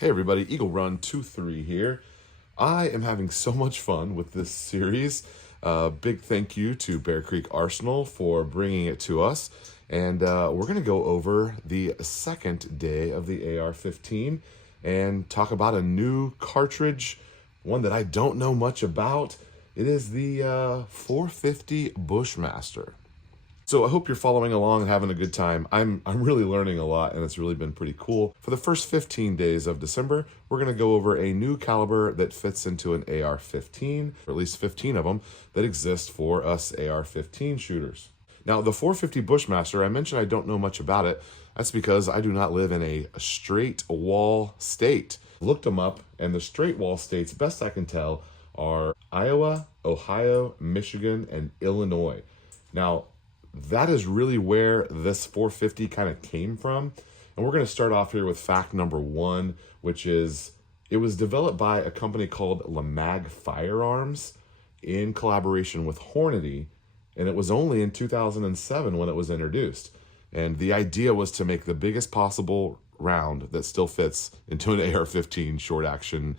Hey everybody, Eagle Run 23 here. I am having so much fun with this series. Big thank you to Bear Creek Arsenal for bringing it to us. And we're going to go over the second day of the AR-15 and talk about a new cartridge, one that I don't know much about. It is the 450 Bushmaster. So I hope you're following along and having a good time. I'm really learning a lot, and it's really been pretty cool. For the first 15 days of December, we're going to go over a new caliber that fits into an AR-15, or at least 15 of them, that exist for us AR-15 shooters. Now, the 450 Bushmaster, I mentioned I don't know much about it. That's because I do not live in a straight wall state. Looked them up, and the straight wall states, best I can tell, are Iowa, Ohio, Michigan, and Illinois. Now, that is really where this 450 kind of came from. And we're going to start off here with fact number one, which is it was developed by a company called Lamag Firearms in collaboration with Hornady. And it was only in 2007 when it was introduced. And the idea was to make the biggest possible round that still fits into an AR-15 short action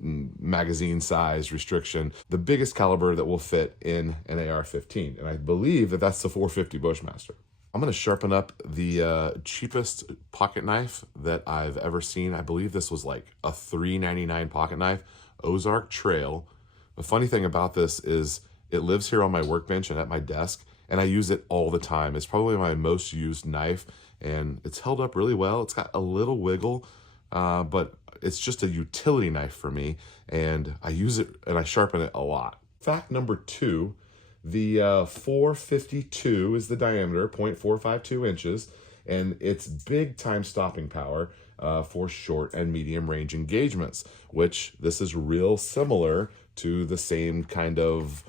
magazine size restriction, the biggest caliber that will fit in an AR-15. And I believe that that's the 450 Bushmaster. I'm going to sharpen up the cheapest pocket knife that I've ever seen. I believe this was like a $3.99 pocket knife, Ozark Trail. The funny thing about this is it lives here on my workbench and at my desk, and I use it all the time. It's probably my most used knife, and it's held up really well. It's got a little wiggle, but it's just a utility knife for me, and I use it and I sharpen it a lot. Fact number two, the 452 is the diameter, 0.452 inches, and it's big time stopping power for short and medium range engagements, which this is real similar to the same kind of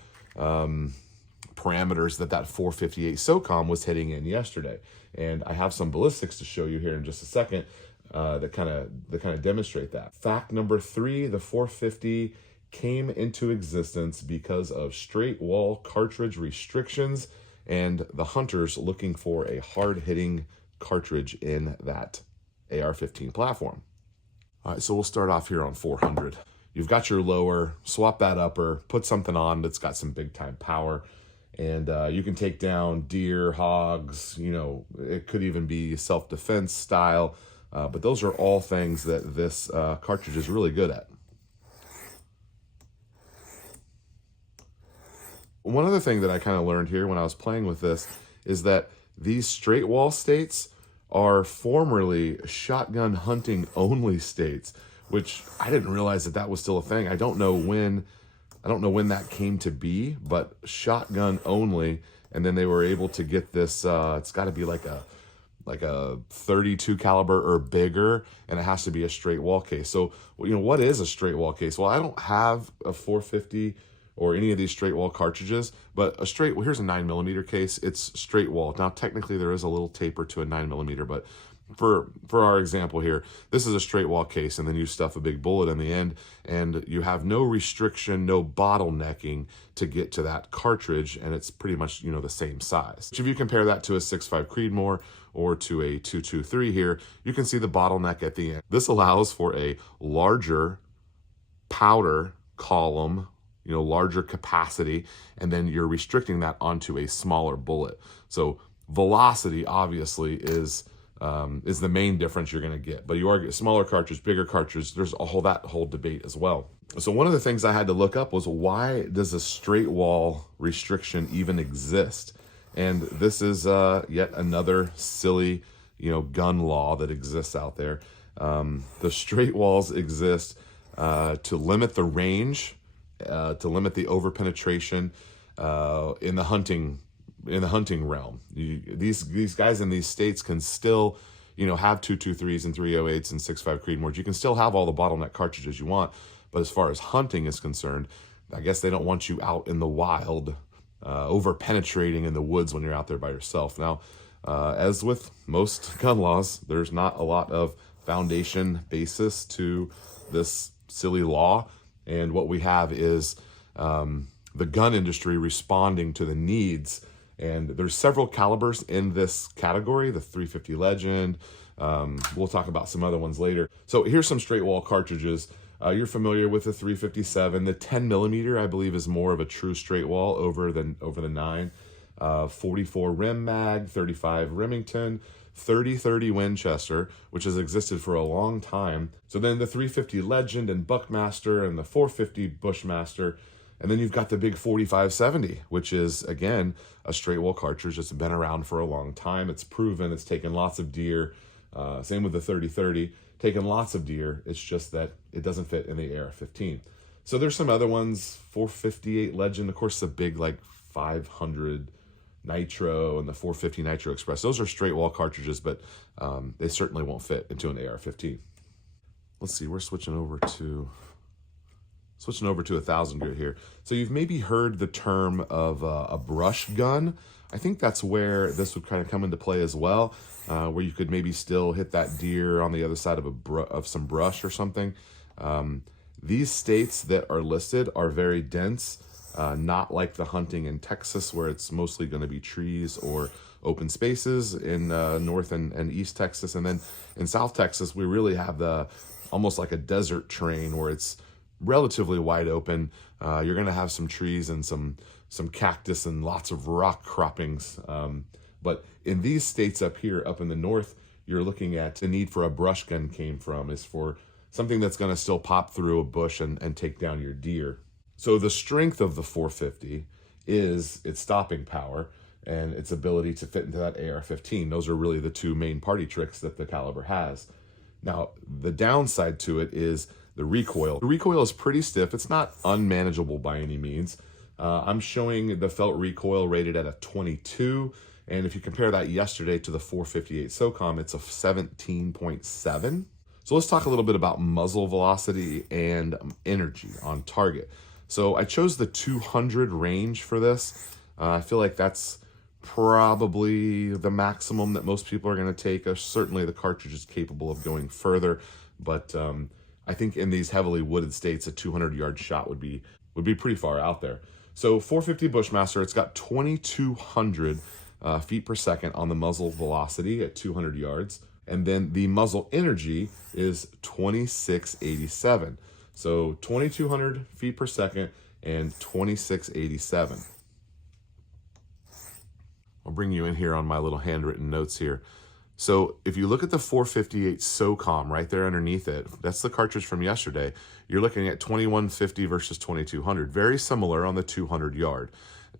parameters that 458 SOCOM was hitting in yesterday. And I have some ballistics to show you here in just a second that kind of demonstrate that. Fact number three, the 450 came into existence because of straight wall cartridge restrictions and the hunters looking for a hard-hitting cartridge in that AR-15 platform. All right, so we'll start off here on 400. You've got your lower, swap that upper, put something on that's got some big time power, and you can take down deer, hogs, it could even be self-defense style, but those are all things that this cartridge is really good at. One other thing that I kind of learned here when I was playing with this is that these straight wall states are formerly shotgun hunting only states, which I didn't realize that was still a thing. I don't know when that came to be, but shotgun only, and then they were able to get this, it's got to be like a 32 caliber or bigger, and it has to be a straight wall case. So, what is a straight wall case? Well, I don't have a 450 or any of these straight wall cartridges, but here's a 9mm case. It's straight wall. Now, technically there is a little taper to a 9mm, but for our example here, this is a straight wall case, and then you stuff a big bullet in the end, and you have no restriction, no bottlenecking to get to that cartridge, and it's pretty much, the same size. If you compare that to a 6.5 Creedmoor or to a 223 here, you can see the bottleneck at the end. This allows for a larger powder column, larger capacity, and then you're restricting that onto a smaller bullet. So velocity obviously is the main difference you're going to get, but you are smaller cartridge, bigger cartridge. There's that whole debate as well. So one of the things I had to look up was, why does a straight wall restriction even exist? And this is yet another silly, gun law that exists out there. The straight walls exist to limit the range, to limit the over-penetration in the hunting realm. These guys in these states can still, have 223s and 308s and 6.5 Creedmoors. You can still have all the bottleneck cartridges you want, but as far as hunting is concerned, I guess they don't want you out in the wild, over-penetrating in the woods when you're out there by yourself. Now, as with most gun laws, there's not a lot of foundation basis to this silly law, and what we have is the gun industry responding to the needs. And there's several calibers in this category: the 350 Legend, We'll talk about some other ones later. So here's some straight wall cartridges. You're familiar with the 357. The 10 millimeter, I believe, is more of a true straight wall over the 9. 44 rim mag, 35 Remington, 30-30 Winchester, which has existed for a long time. So then the 350 Legend and Buckmaster and the 450 Bushmaster. And then you've got the big 4570, which is, again, a straight wall cartridge that's been around for a long time. It's proven, it's taken lots of deer. Same with the 30-30, taken lots of deer. It's just that it doesn't fit in the AR-15. So there's some other ones, 458 Legend, of course, the big like 500 Nitro and the 450 Nitro Express. Those are straight wall cartridges, but they certainly won't fit into an AR-15. Let's see, we're switching over to 1,000 grit here. So you've maybe heard the term of a brush gun. I think that's where this would kind of come into play as well, where you could maybe still hit that deer on the other side of some brush or something. These states that are listed are very dense, not like the hunting in Texas where it's mostly going to be trees or open spaces in North and East Texas. And then in South Texas, we really have almost like a desert terrain where it's relatively wide open. You're going to have some trees and some cactus and lots of rock croppings. But in these states up here, up in the north, you're looking at the need for a brush gun came from is for something that's going to still pop through a bush and take down your deer. So the strength of the 450 is its stopping power and its ability to fit into that AR-15. Those are really the two main party tricks that the caliber has. Now, the downside to it is the recoil. The recoil is pretty stiff. It's not unmanageable by any means. I'm showing the felt recoil rated at a 22. And if you compare that yesterday to the 458 SOCOM, it's a 17.7. So let's talk a little bit about muzzle velocity and energy on target. So I chose the 200 range for this. I feel like that's probably the maximum that most people are going to take. Certainly the cartridge is capable of going further, but I think in these heavily wooded states, a 200-yard shot would be pretty far out there. So 450 Bushmaster, it's got 2,200 feet per second on the muzzle velocity at 200 yards. And then the muzzle energy is 2687. So 2,200 feet per second and 2687. I'll bring you in here on my little handwritten notes here. So if you look at the 458 SOCOM right there underneath it, that's the cartridge from yesterday. You're looking at 2150 versus 2200, very similar on the 200 yard.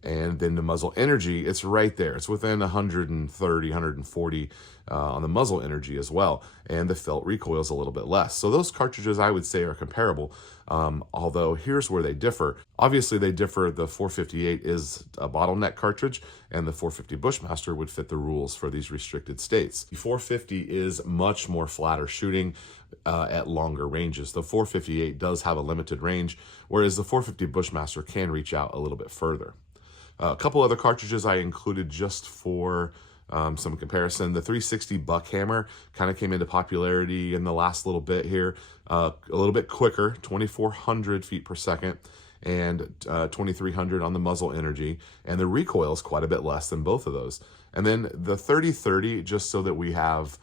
And then the muzzle energy, it's right there. It's within 130, 140 on the muzzle energy as well. And the felt recoil is a little bit less. So those cartridges, I would say, are comparable. Although here's where they differ. Obviously, they differ. The 458 is a bottleneck cartridge, and the 450 Bushmaster would fit the rules for these restricted states. The 450 is much more flatter shooting at longer ranges. The 458 does have a limited range, whereas the 450 Bushmaster can reach out a little bit further. A couple other cartridges I included just for some comparison. The 360 Buckhammer kind of came into popularity in the last little bit here. A little bit quicker, 2,400 feet per second and 2,300 on the muzzle energy. And the recoil is quite a bit less than both of those. And then the 30-30, just so that we have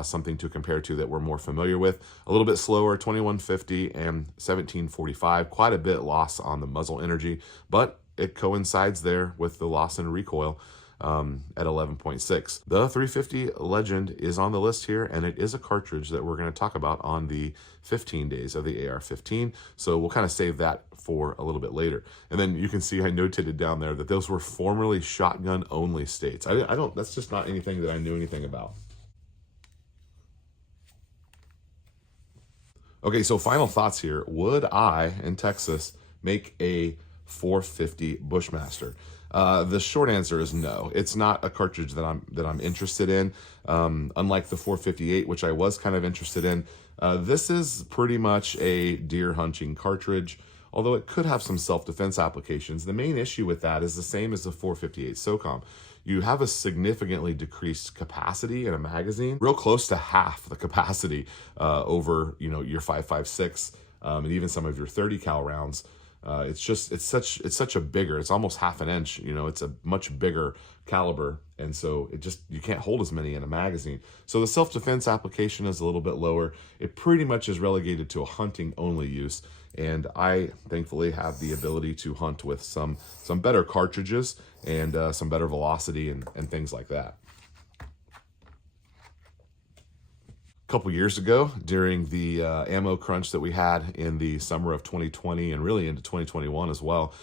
something to compare to that we're more familiar with. A little bit slower, 2150 and 1745. Quite a bit loss on the muzzle energy, but it coincides there with the loss in recoil at 11.6. The 350 Legend is on the list here, and it is a cartridge that we're going to talk about on the 15 days of the AR-15. So we'll kind of save that for a little bit later. And then you can see I notated down there that those were formerly shotgun only states. I don't, that's just not anything that I knew anything about. Okay, so final thoughts here. Would I, in Texas, make a 450 Bushmaster? The short answer is no. It's not a cartridge that I'm interested in. Unlike the 458, which I was kind of interested in, this is pretty much a deer hunting cartridge, although it could have some self-defense applications. The main issue with that is the same as the 458 SOCOM. You have a significantly decreased capacity in a magazine, real close to half the capacity over your 5.56 and even some of your 30 cal rounds. It's such a bigger, it's almost half an inch, you know, it's a much bigger caliber. And so you can't hold as many in a magazine. So the self-defense application is a little bit lower. It pretty much is relegated to a hunting only use. And I thankfully have the ability to hunt with some better cartridges and some better velocity and things like that. Couple years ago, during the ammo crunch that we had in the summer of 2020 and really into 2021 as well,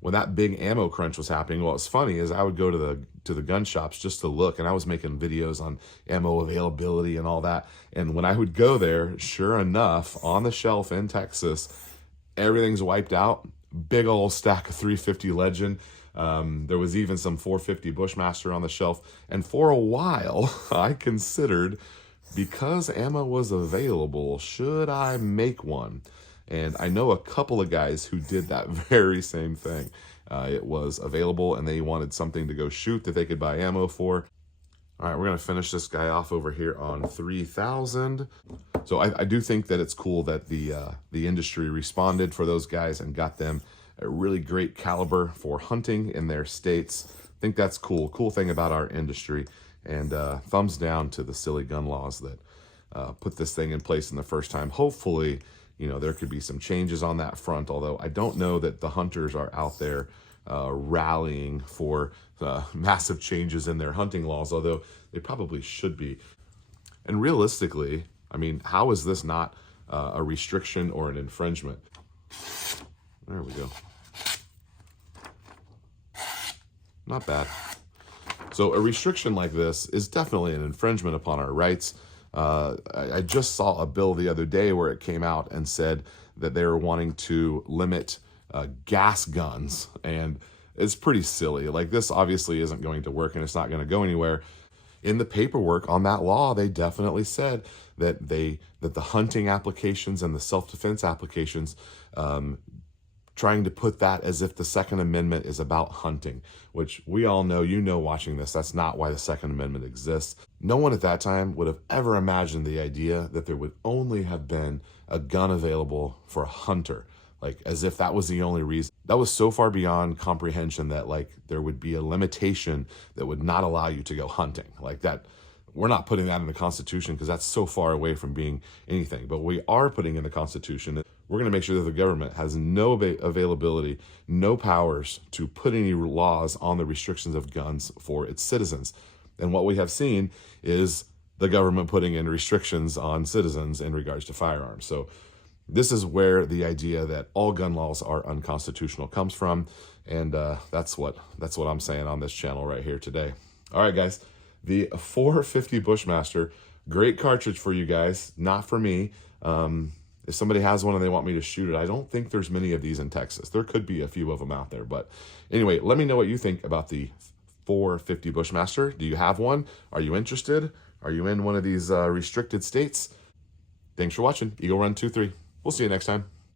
when that big ammo crunch was happening, what was funny is I would go to the gun shops just to look, and I was making videos on ammo availability and all that. And when I would go there, sure enough, on the shelf in Texas, everything's wiped out. Big old stack of 350 Legend. There was even some 450 Bushmaster on the shelf. And for a while, I considered, because ammo was available, should I make one? And I know a couple of guys who did that very same thing. It was available and they wanted something to go shoot that they could buy ammo for. All right, we're gonna finish this guy off over here on 3000. So I do think that it's cool that the industry responded for those guys and got them a really great caliber for hunting in their states. I think that's cool. Cool thing about our industry. And thumbs down to the silly gun laws that put this thing in place in the first time. Hopefully, you know, there could be some changes on that front, although I don't know that the hunters are out there rallying for massive changes in their hunting laws, although they probably should be. And realistically, I mean, how is this not a restriction or an infringement? There we go. Not bad. So a restriction like this is definitely an infringement upon our rights. I just saw a bill the other day where it came out and said that they were wanting to limit gas guns, and it's pretty silly. Like, this obviously isn't going to work and it's not going to go anywhere. In the paperwork on that law, they definitely said that the hunting applications and the self-defense applications, trying to put that as if the Second Amendment is about hunting, which we all know, you know, watching this, that's not why the Second Amendment exists. No one at that time would have ever imagined the idea that there would only have been a gun available for a hunter, like as if that was the only reason. That was so far beyond comprehension that, like, there would be a limitation that would not allow you to go hunting like that. We're not putting that in the Constitution because that's so far away from being anything. But we are putting in the Constitution that we're going to make sure that the government has no availability, no powers to put any laws on the restrictions of guns for its citizens. And what we have seen is the government putting in restrictions on citizens in regards to firearms. So this is where the idea that all gun laws are unconstitutional comes from. And that's what I'm saying on this channel right here today. All right, guys. The 450 Bushmaster, great cartridge for you guys, not for me. If somebody has one and they want me to shoot it, I don't think there's many of these in Texas. There could be a few of them out there. But anyway, let me know what you think about the 450 Bushmaster. Do you have one? Are you interested? Are you in one of these restricted states? Thanks for watching. Eagle Run 23. We'll see you next time.